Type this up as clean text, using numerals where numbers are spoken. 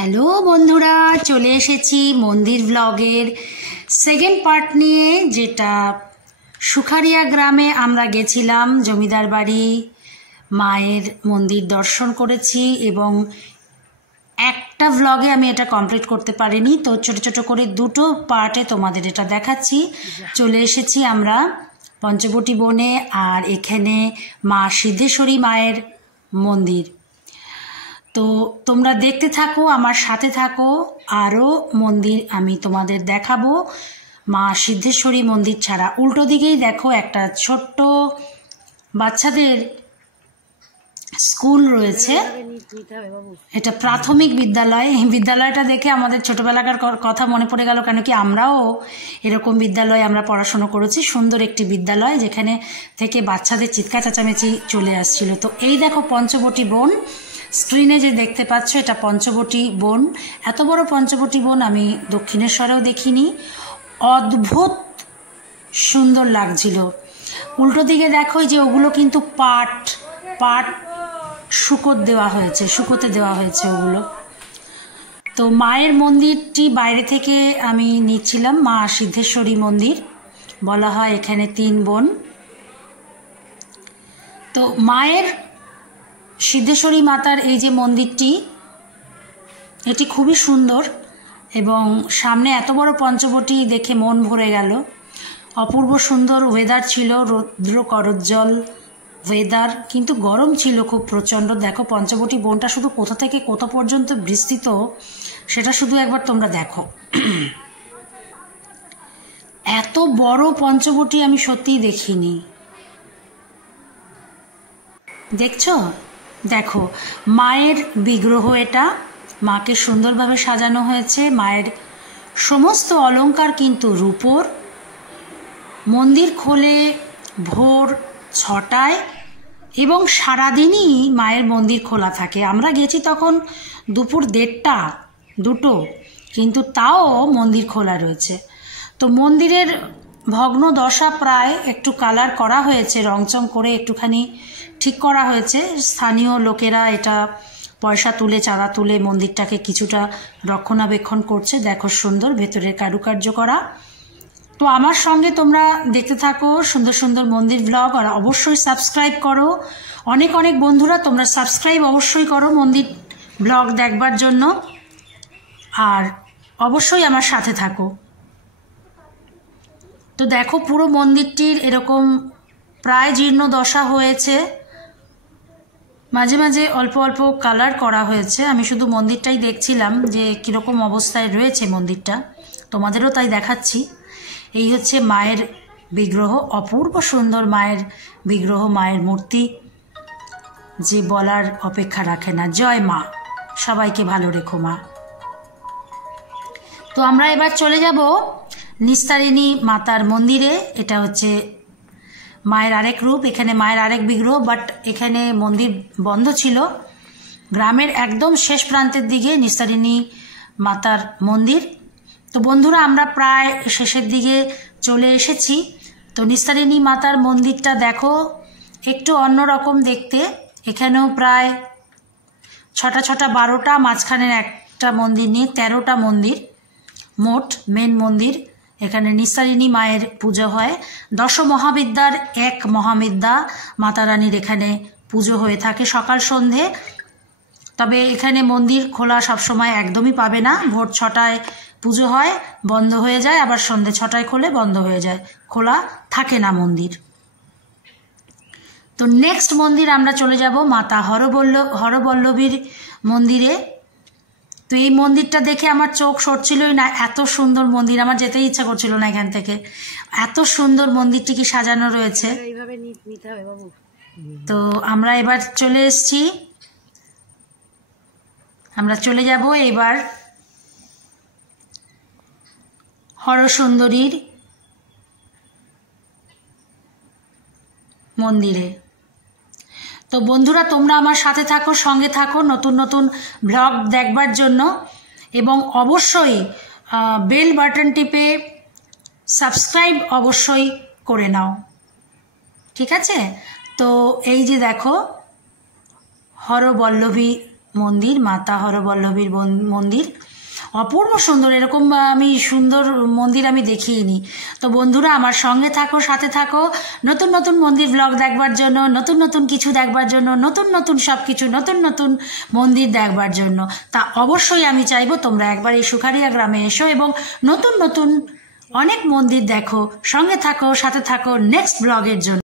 Hello বন্ধুরা, চলে এসেছি মন্দির ব্লগের সেকেন্ড পার্ট নিয়ে, যেটা সুখারিয়া গ্রামে আমরা গেছিলাম জমিদার বাড়ি, মায়ের মন্দির দর্শন করেছি এবং একটা ব্লগে আমি এটা কমপ্লিট করতে পারিনি, তো ছোট ছোট করে দুটো পার্টে তোমাদের এটা দেখাচ্ছি। চলে এসেছি আমরা পঞ্চবটি বনে, আর এখানে মা সিদ্ধেশ্বরী মায়ের মন্দির। তো তোমরা দেখতে থাকো, আমার সাথে থাকো, আরও মন্দির আমি তোমাদের দেখাবো। মা সিদ্ধেশ্বরী মন্দির ছাড়া উল্টো দিকেই দেখো একটা ছোট্ট বাচ্চাদের স্কুল রয়েছে, এটা প্রাথমিক বিদ্যালয়। এই বিদ্যালয়টা দেখে আমাদের ছোটবেলাকার কথা মনে পড়ে গেল, কেন কি আমরাও এরকম বিদ্যালয়ে আমরা পড়াশোনা করেছি। সুন্দর একটি বিদ্যালয়, যেখানে থেকে বাচ্চাদের চিৎকার চেঁচামেচি চলে আসছিল। তো এই দেখো পঞ্চবটি বন, স্ক্রিনে যে দেখতে পাচ্ছ এটা পঞ্চবটি বন। এত বড় পঞ্চবটি বন আমি দক্ষিণেশ্বরেও দেখিনি, অদ্ভুত সুন্দর লাগছিল। উল্টো দিকে দেখো যে ওগুলো কিন্তু পাট শুকোতে দেওয়া হয়েছে ওগুলো। তো মায়ের মন্দিরটি বাইরে থেকে আমি নিচ্ছিলাম, মা সিদ্ধেশ্বরী মন্দির বলা হয় এখানে 3 বোন। তো মায়ের সিদ্ধেশ্বরী মাতার এই যে মন্দিরটি, এটি খুবই সুন্দর এবং সামনে এত বড় পঞ্চবটি দেখে মন ভরে গেল। অপূর্ব সুন্দর ওয়েদার ছিল, রৌদ্র করজ্জ্বল ওয়েদার, কিন্তু গরম ছিল খুব প্রচণ্ড। দেখো পঞ্চবটি বনটা শুধু কোথা থেকে কোথা পর্যন্ত বিস্তৃত, সেটা শুধু একবার তোমরা দেখো। এত বড় পঞ্চবটি আমি সত্যিই দেখিনি। দেখছো, দেখো মায়ের বিগ্রহ, এটা মাকে সুন্দরভাবে সাজানো হয়েছে। মায়ের সমস্ত অলংকার কিন্তু রূপোর। মন্দির খোলে ভোর 6টায় এবং সারাদিনই মায়ের মন্দির খোলা থাকে। আমরা গেছি তখন দুপুর 1:30, 2টো, কিন্তু তাও মন্দির খোলা রয়েছে। তো মন্দিরের ভগ্ন দশা প্রায়, একটু কালার করা হয়েছে, রংচং করে একটুখানি ঠিক করা হয়েছে। স্থানীয় লোকেরা এটা পয়সা তুলে, চাঁদা তুলে মন্দিরটাকে কিছুটা রক্ষণাবেক্ষণ করছে। দেখো সুন্দর ভেতরের কারুকার্য করা। তো আমার সঙ্গে তোমরা দেখতে থাকো সুন্দর সুন্দর মন্দির ব্লগ, আর অবশ্যই সাবস্ক্রাইব করো। অনেক অনেক বন্ধুরা তোমরা সাবস্ক্রাইব অবশ্যই করো মন্দির ব্লগ দেখবার জন্য, আর অবশ্যই আমার সাথে থাকো। তো দেখো পুরো মন্দিরটির এরকম প্রায় জীর্ণ দশা হয়েছে, মাঝে মাঝে অল্প অল্প কালার করা হয়েছে। আমি শুধু মন্দিরটাই দেখছিলাম যে কীরকম অবস্থায় রয়েছে মন্দিরটা, তোমাদেরও তাই দেখাচ্ছি। এই হচ্ছে মায়ের বিগ্রহ, অপূর্ব সুন্দর মায়ের বিগ্রহ, মায়ের মূর্তি, যে বলার অপেক্ষা রাখে না। জয় মা, সবাইকে ভালো রেখো মা। তো আমরা এবার চলে যাব নিস্তারিণী মাতার মন্দিরে। এটা হচ্ছে মায়ের আরেক রূপ, এখানে মায়ের আরেক বিগ্রহ, বাট এখানে মন্দির বন্ধ ছিল। গ্রামের একদম শেষ প্রান্তের দিকে নিস্তারিণী মাতার মন্দির। তো বন্ধুরা আমরা প্রায় শেষের দিকে চলে এসেছি। তো নিস্তারিণী মাতার মন্দিরটা দেখো একটু অন্যরকম দেখতে। এখানেও প্রায় 6টা 12টা, মাঝখানের একটা মন্দির নিয়ে 13টা মন্দির মোট, মেন মন্দির। এখানে নিস্তারিণী মায়ের পুজো হয়। 10 মহাবিদ্যার এক মহাবিদ্যা মাতারানীর এখানে পুজো হয়ে থাকে সকাল সন্ধে। তবে এখানে মন্দির খোলা সবসময় একদমই পাবে না। ভোর 6টায় পুজো হয়, বন্ধ হয়ে যায়, আবার সন্ধে 6টায় খোলে, বন্ধ হয়ে যায়, খোলা থাকে না মন্দির। তো নেক্সট মন্দির আমরা চলে যাব মাতা হরবল্লভীর মন্দিরে। তো এই মন্দিরটা দেখে আমার চোখ সরছিলই না, এত সুন্দর মন্দির, আমার যেতেই ইচ্ছা করছিল না এখান থেকে। এত সুন্দর মন্দিরটি কি সাজানো রয়েছে। তো আমরা এবার চলে এসেছি, আমরা চলে যাব এবার হরসুন্দরীর মন্দিরে। তো বন্ধুরা তোমরা আমার সাথে থাকো, সঙ্গে থাকো নতুন নতুন ব্লগ দেখবার জন্য, এবং অবশ্যই বেল বাটন টিপে সাবস্ক্রাইব অবশ্যই করে নাও, ঠিক আছে? তো এই যে দেখো হরবল্লভী মন্দির, মাতা হরবল্লভীর মন্দির, অপূর্ব সুন্দর। এরকম আমি সুন্দর মন্দির আমি দেখিনি। তো বন্ধুরা আমার সঙ্গে থাকো, সাথে থাকো, নতুন নতুন মন্দির ব্লগ দেখবার জন্য, নতুন নতুন কিছু দেখবার জন্য, নতুন নতুন সব কিছু, নতুন নতুন মন্দির দেখবার জন্য। তা অবশ্যই আমি চাইবো তোমরা একবার এই সুখারিয়া গ্রামে এসো এবং নতুন নতুন অনেক মন্দির দেখো। সঙ্গে থাকো, সাথে থাকো নেক্সট ব্লগের জন্য।